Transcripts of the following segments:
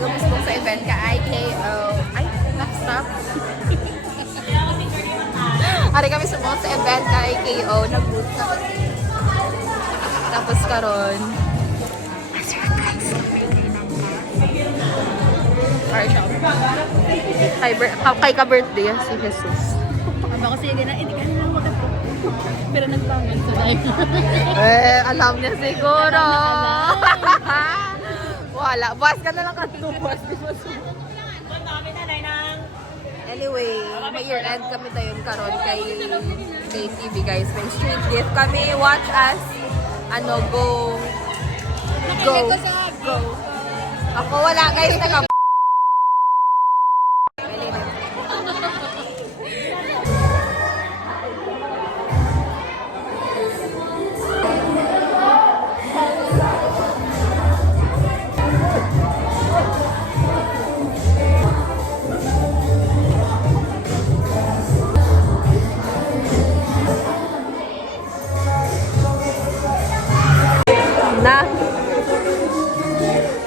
kami sa event ka IKO. Ay, stop. Ari kami sa event ka IKO. Nag-booth na kasi. Tapos karon. Surprise. Kay ka-birthday si Jesus. Aba kasi hindi ka na magkatapos. Pero nagpangan sa live. Alam niya siguro. Wala. Buwas ka na lang buwas. Anyway, may year-end kami tayo karon kay TV guys. May street gift kami. Watch us. Go. Ako wala guys.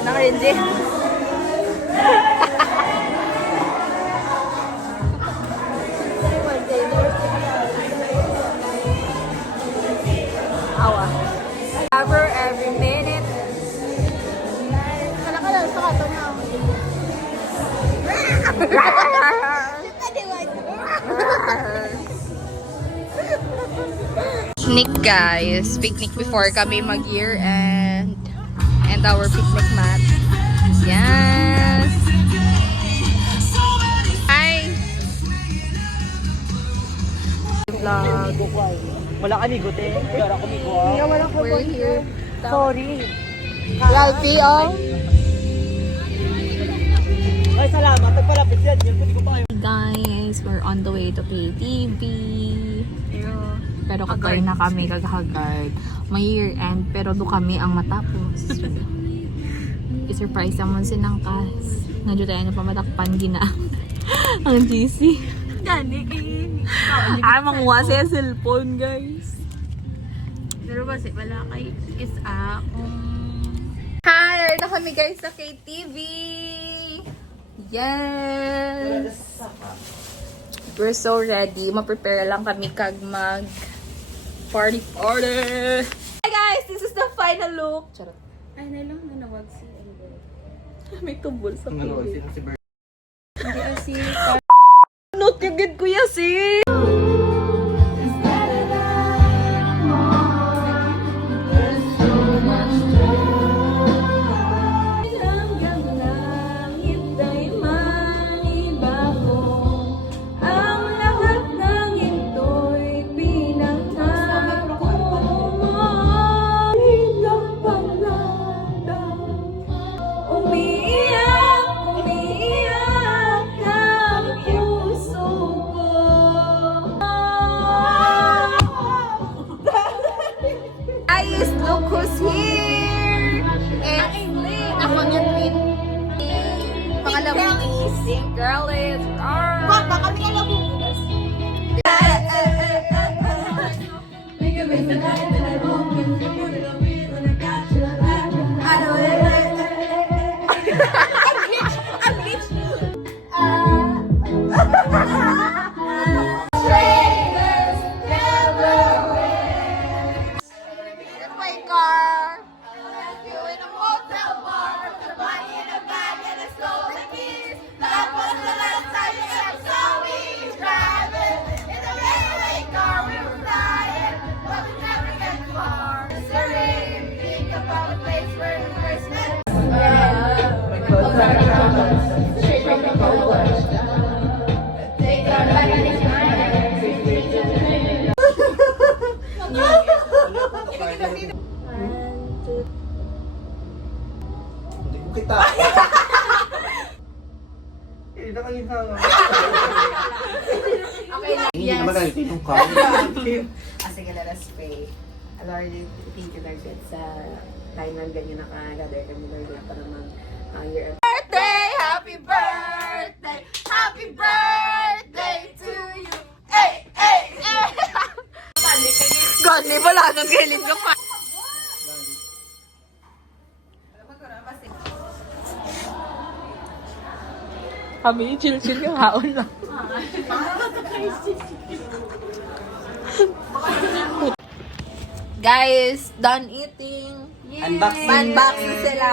Naka-rinji. Awa. Cover every minute. Kala sa kato na. Picnic guys. Picnic before kami mag-year and our picnic mat. Yes. Hi. Vlog. Wala ka ligot eh. Wala ko migo ah. Wala ko We're here. Sorry. Ralphie, oh. Ay, salamat. Nagpalapit yan. Yan, pwede ko pa kayo. Guys, we're on the way to KTV. Pero kagay na kami, kagahagard. May year-end, pero do kami ang matapos. I-surprise naman sinangkas. Nadyo tayo na pamatakpan gina. Ang GC. Gani. Ay, manguha siya cellphone, guys. Pero kasi wala kay is Hi! Na kami guys sa KTV! Yes! We're so ready. Ma-prepare lang kami kag mag party. Hi guys! This is the final look. Charot. Ay, na lang nanawag si May tubol sa pilit. si Not yung good kuya si! Look who's here! It's ako niya tweet. Pangalawang girl is Baka kami na lang bukas. Kita. Hindi na kayo hanga. Okay na. Hindi naman ganito yung car. Sige, let us pray. Lord, thank you, Lord, sa time na ganyan nakagather kami, Lord, para mag-year Birthday! Happy birthday! Happy birthday to you! Hey! Hey! Hey! Gani, wala nang kailib ka pa. Kami, chill-chill yung haon lang. Guys, done eating. Unboxing. Unboxing sila.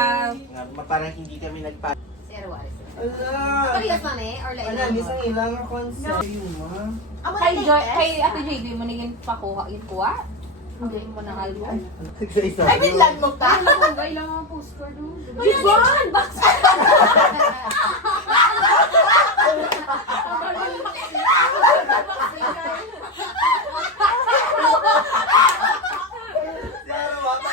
Parang hindi kami nagpa... Zero waris. Ala! Parehas man eh? Or like, Ala, misang ilang concept. Yuma. Kay Ate JD mo naging pakuha. Kuha? Okay, mo ng album. Isa-isa. Ay, binlan mo ka? Kailangan postcard no? Diba? Unbox! Zero, wala.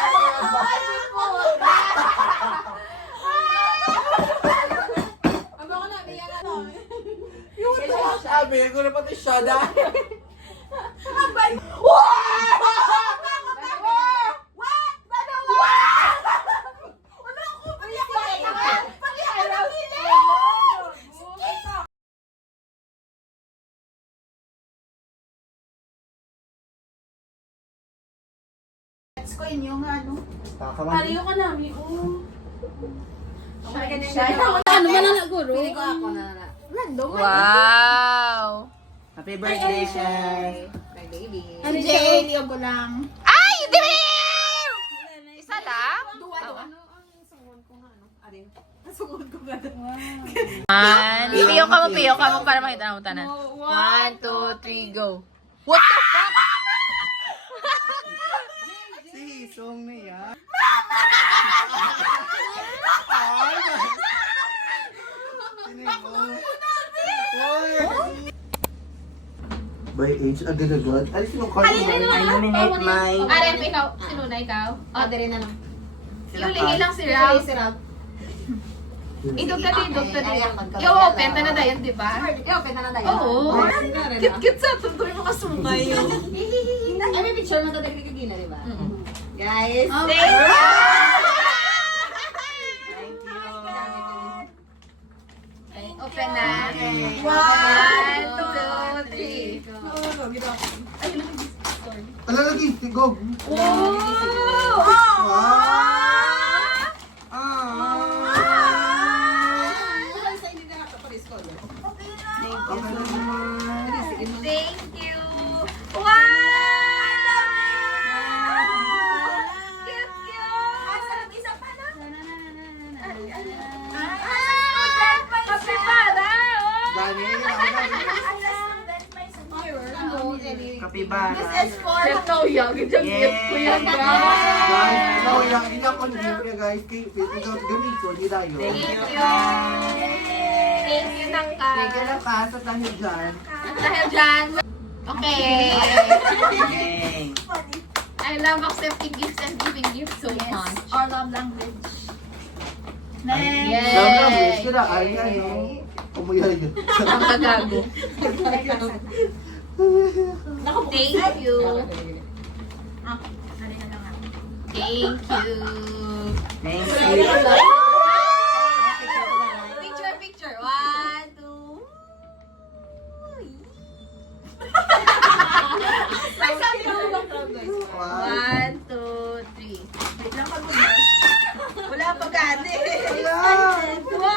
Sabi ko na pati siya dahil. Ko inyo nga, ano? Pariyo ka namin, oh. Ano Ano ba na naguro? Pili ko ako na. Random. Wow! Happy birthday, Shay! My baby. Ano Jay, liyo ko lang. Ay! Dream! Isa lang? Duwa. Ano ang sungod ko nga, ano? Arin. Ang sungod ko nga. Piyo ka mo para makita na mo tanan. 1, 2, 3, go. What the fuck? Si Song na yan. By age, agad-agad. Ay, sino ka? I nominate my... Arem, ikaw. Sino na ikaw? Order na lang. Yulihin lang si Rao. Si Rob. Idog ka din, idog ka din. Ayan, magkakaroon Yo, na open lang. na dayan, di ba? Yo, pwede na tayo. Oo. Kit-kit sa tuntoy mga sungay yun. Ay, may picture mo ito. Dagdag-gina, di ba? Guys. Thank Thank you. Open na. Okay. 1, 2, 3. Talalagi, tigog. Oh! Thank you. Wow! Cute, cute. Isa pa na. Happy para. Kapibara. This is for Ito yung gift ko yan, Guys, guys. no, hindi ako libre, guys. Gamit ko, hindi tayo. Thank you. Thank you, Nangka. Thank you na ka sa dahil dyan. At dahil dyan, okay. I love accepting gifts and giving gifts so much. our love language. Yes. Love na, wish ko na. Ay, ano. Umuyay yun. Ang kagago. Thank you. Thank you. Thank Picture, picture. 1, 2. Wow. 1, 2, 3. Wait lang pag wala pa gani. Wow!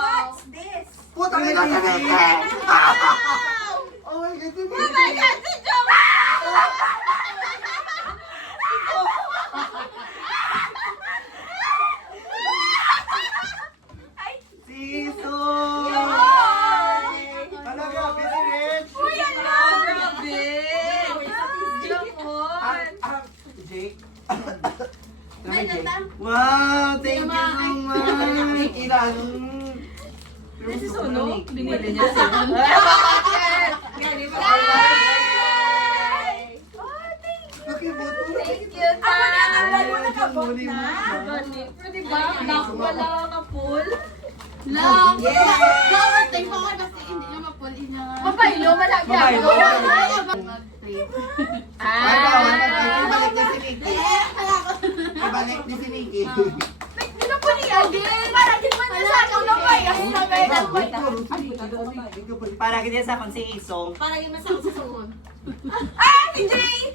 What's this? Puta ka na ka. Oh my God, Oh my God, si Jowa! Siso! Ano ka, busy rich? Uy, ano? Grabe! Japon! Jake? Wow, thank you so much. Ilan? This is Uno. Binili niya si Uno. Thank you, Tay! Pwede ba? Wala ka pool? Lang. Mapailo, malaki Mapailo. ako. Ibalik niya si Nikki. Ibalik niya si Nikki. Ano po niya? Para din man niya sa akin na bias na Para kita sa kung si Isong. Para yung masang susunod. Ah! Si Jay!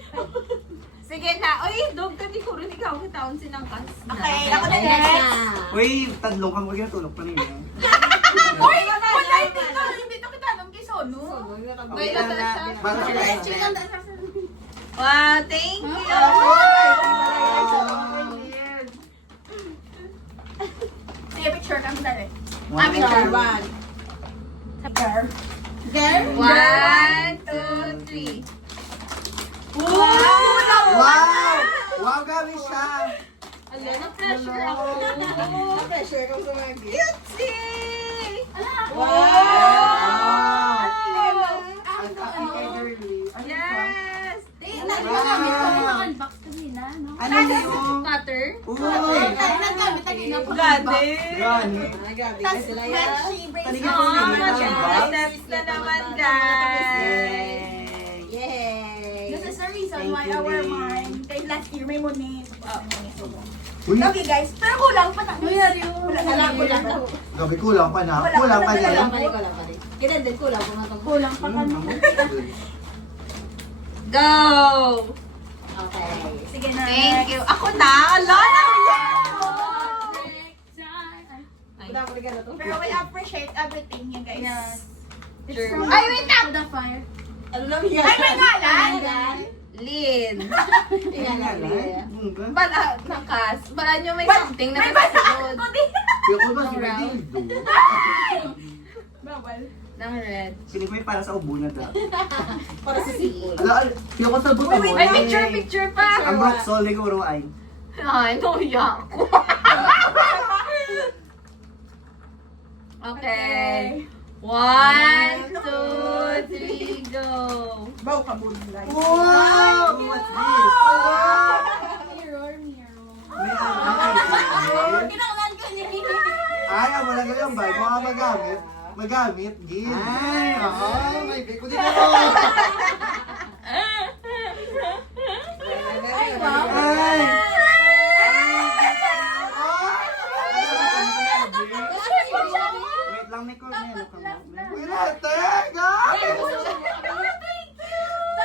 Sige na. Uy, dog ka di ko rin ikaw kitaon sinangkas. Okay, ako na next. Uy, tadlong kang magiging tulog pa ninyo. Oy! Wala dito! Dito kita alam kay Sono. May Okay, lata siya. Basta Wow, thank you! Sige, picture kami dali. Picture. Girl. 1, 2, 3. Wow! Wow, gabi siya! Na-pressure ako. Pressure kang sumagi. Cutesy! Wow! Ang kay girly. Yes! Ano yung... Cutter? Uy! Gani! Gani! Tas matchy Taligyan Oh, ko na yung steps na naman, guys! Yay! This is the reason Thank why you, our Lee. mine, kay last year may muni. Uy! Gabi guys, pero kulang pa na. Kulang daw. Gabi, kulang pa na. Kulang pa na. Kulang pa rin. Kailan din kulang kung natong Kulang pa kami. Go! Okay. Sige na. Thank you. Ako na! Lola! Wala ko rin to. Pero we appreciate everything you guys. Yes. It's Sure. from Ay, wait to the fire. Ano lang yan? Ay, may ngalan! Lin. Yan lang. Bala, nakas. Bala nyo may something na nakasunod. Kaya ko ba si Dildo? Bawal. Ng red. Piling ko yung para sa ubo na da. Para sa sipol. Kaya ko sa buta mo. Ay, picture pa! Ang broke soul siguro ay. Ay, nuya ako. Okay. 1, 2, 3, go! Baw ka bulay. Wow! What's this? Mirror, mirror. May ano? Kinakalan ko niya. Ay, ang wala yung bag. Mga magamit. Magamit, gin. Ay, oo. May biko din ako. Ay, wow. Ay! Wait lang, Nicole. Uy, nete! Guys!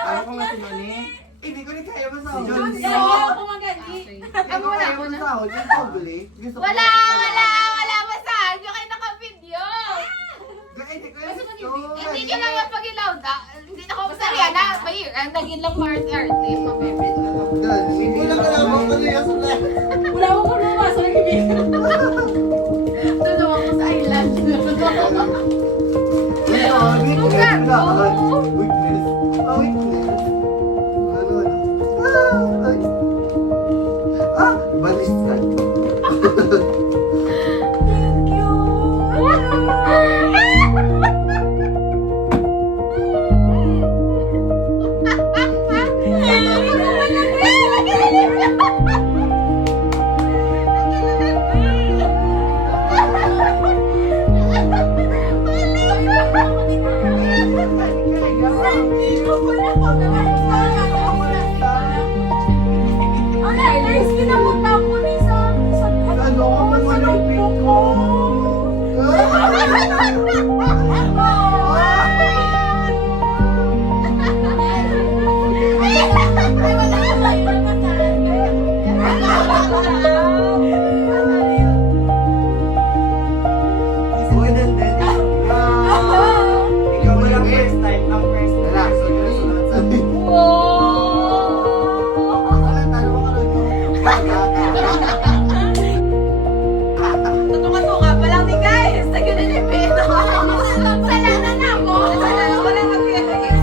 Ano ko nga sinuni? Hindi ko rin kaya masahod. Hindi ko kaya masahod. Yung public. Gusto ko- Wala masahan nyo kayo naka-video. Hindi ko yung gusto. Hindi nyo lang yung pag-ilaw na. Hindi na ako masaya na. Mahir. Ang naging lang mga artist. Mag-favorite na ako. Hindi lang kalaman ko na yung sulat. Wala ko kung lumasok yung bibig. Doon ako sa island. Weakness. Weakness. Balistan. Thank you. Ang letters, pinapunta ko ni sa Ano ka man mo ng piko? Uy, din. Ikaw mo lang first time. Ang first time. Relax. Sulat sa akin. Tutuka-tuka pa lang ni guys. Nag-unilipid. Salanan na ako. Salanan ko lang mag-expect.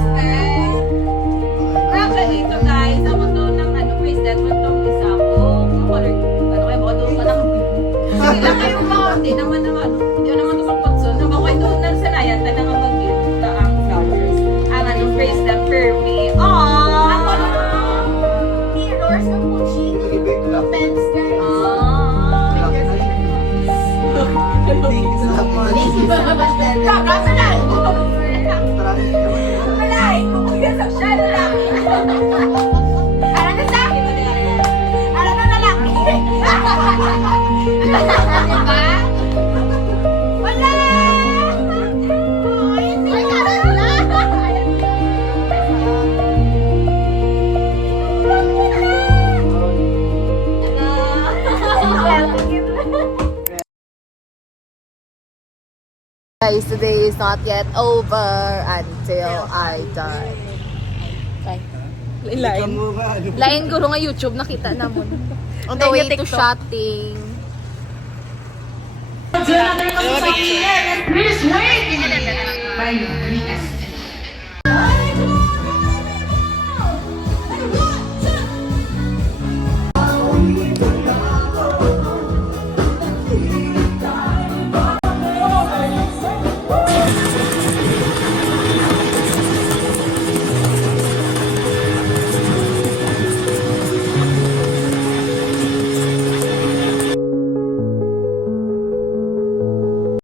Grabe dito guys. Ako doon ng bracelet mo itong isa ko. Color. Ano kayo baka doon pa lang. Sige lang kayong mga. Hindi naman naman. Hindi naman ito sa putso. Naba ko doon ng sanayan. Tanang ang mag-gift na ang flowers. Ang bracelet for me. Aww! mirrors ng Gucci. Pens, guys. Kakasalain ko. Malain ko kuya sa shell lang. Ano na sa akin? Ano na lalaki? Diba? Wala! Uy, hindi ka na lang. Guys, today is not yet over until I die. Okay. Lain. Lain ko nga YouTube, nakita na mo. On the way to shooting. Please wait! My weakest